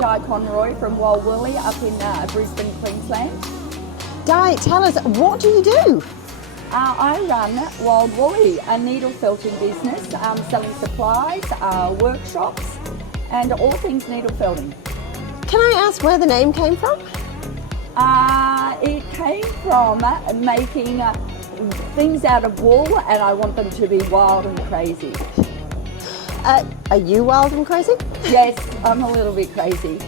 Dianne Conroy from Wild Woolly up in Brisbane, Queensland. Di, tell us, what do you do? I run Wild Woolly, a needle felting business, selling supplies, workshops, and all things needle felting. Can I ask where the name came from? It came from making things out of wool, and I want them to be wild and crazy. Are you wild and crazy? Yes, I'm a little bit crazy.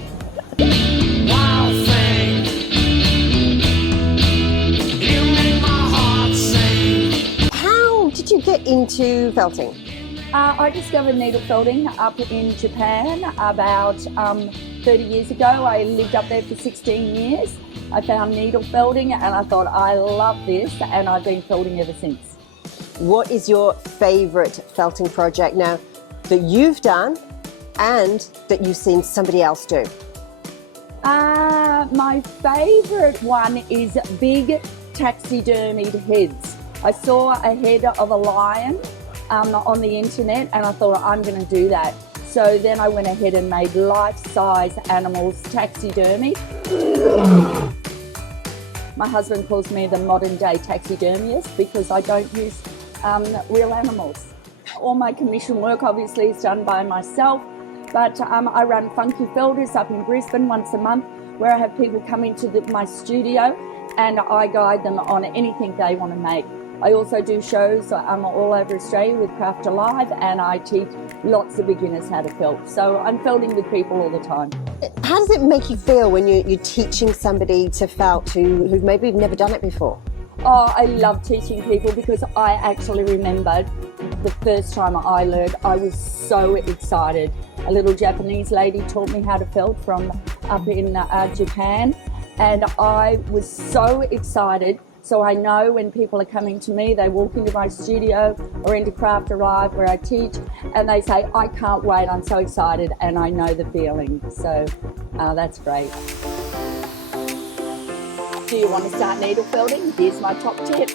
Wild thing, you make my heart sing. How did you get into felting? I discovered needle felting up in Japan about 30 years ago. I lived up there for 16 years. I found needle felting and I thought, I love this, and I've been felting ever since. What is your favourite felting project now that you've done and that you've seen somebody else do? My favourite one is big taxidermied heads. I saw a head of a lion on the internet and I thought, I'm going to do that. So then I went ahead and made life-size animals taxidermy. My husband calls me the modern-day taxidermist because I don't use real animals. All my commission work obviously is done by myself, but I run Funky Felders up in Brisbane once a month where I have people come into my studio and I guide them on anything they want to make. I also do shows all over Australia with CraftAlive, and I teach lots of beginners how to felt. So I'm felting with people all the time. How does it make you feel when you're teaching somebody to felt who maybe never done it before? Oh, I love teaching people because I actually remembered the first time I learned, I was so excited. A little Japanese lady taught me how to felt from up in Japan, and I was so excited. So I know when people are coming to me, they walk into my studio or into CraftAlive where I teach, and they say, I can't wait, I'm so excited, and I know the feeling. So that's great. Do you want to start needle felting? Here's my top tips.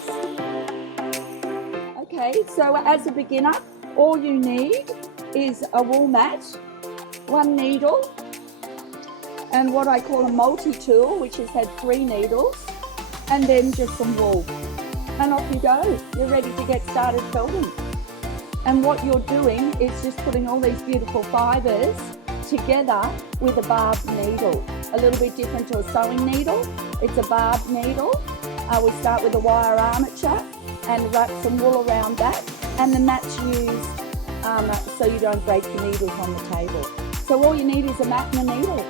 Okay, so as a beginner, all you need is a wool mat, one needle, and what I call a multi-tool, which has had 3 needles, and then just some wool. And off you go. You're ready to get started felting. And what you're doing is just putting all these beautiful fibres together with a barbed needle. A little bit different to a sewing needle. It's a barbed needle. We start with a wire armature and wrap some wool around that. And the mat's used so you don't break the needles on the table. So all you need is a mat and a needle.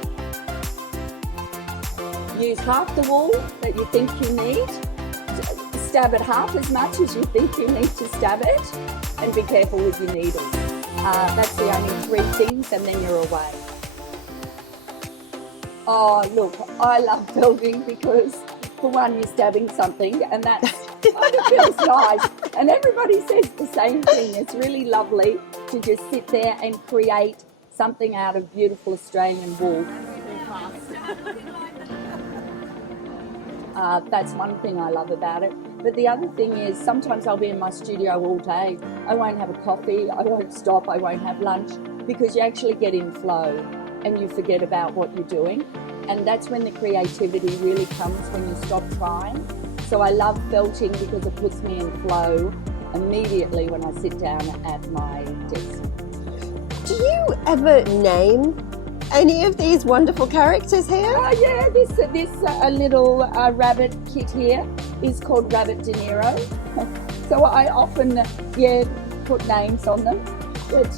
Use half the wool that you think you need, stab it half as much as you think you need to stab it, and be careful with your needles. That's the only 3 things, and then you're away. Oh, look, I love felting because, for one, you're stabbing something, and that kind of feels nice. And everybody says the same thing. It's really lovely to just sit there and create something out of beautiful Australian wool. That's one thing I love about it. But the other thing is sometimes I'll be in my studio all day. I won't have a coffee, I won't stop, I won't have lunch, because you actually get in flow and you forget about what you're doing. And that's when the creativity really comes, when you stop trying. So I love felting because it puts me in flow immediately when I sit down at my desk. Do you ever name any of these wonderful characters here? Yeah, this little rabbit kit here is called Rabbit De Niro. So I often, put names on them. But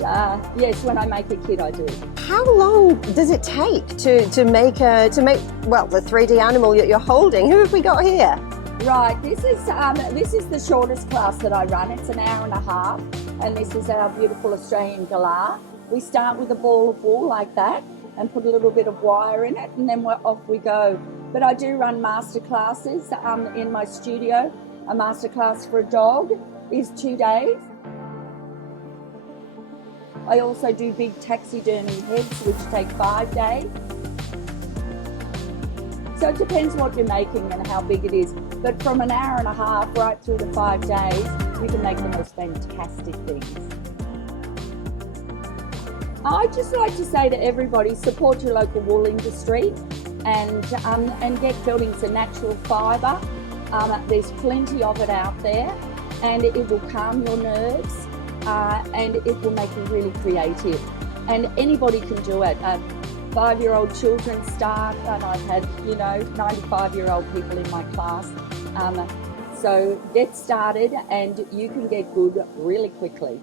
yes, when I make a kit, I do. How long does it take to make the 3D animal you're holding? Who have we got here? Right, this is the shortest class that I run. It's an hour and a half, and this is our beautiful Australian galah. We start with a ball of wool like that, and put a little bit of wire in it, and then off we go. But I do run master classes in my studio. A master class for a dog is 2 days. I also do big taxidermy heads, which take 5 days. So it depends what you're making and how big it is. But from an hour and a half right through to 5 days, you can make the most fantastic things. I just like to say to everybody, support your local wool industry and get felting. It's a natural fibre. There's plenty of it out there, and it will calm your nerves, and it will make you really creative. And anybody can do it. 5-year-old children start, and I've had 95-year-old people in my class. So get started, and you can get good really quickly.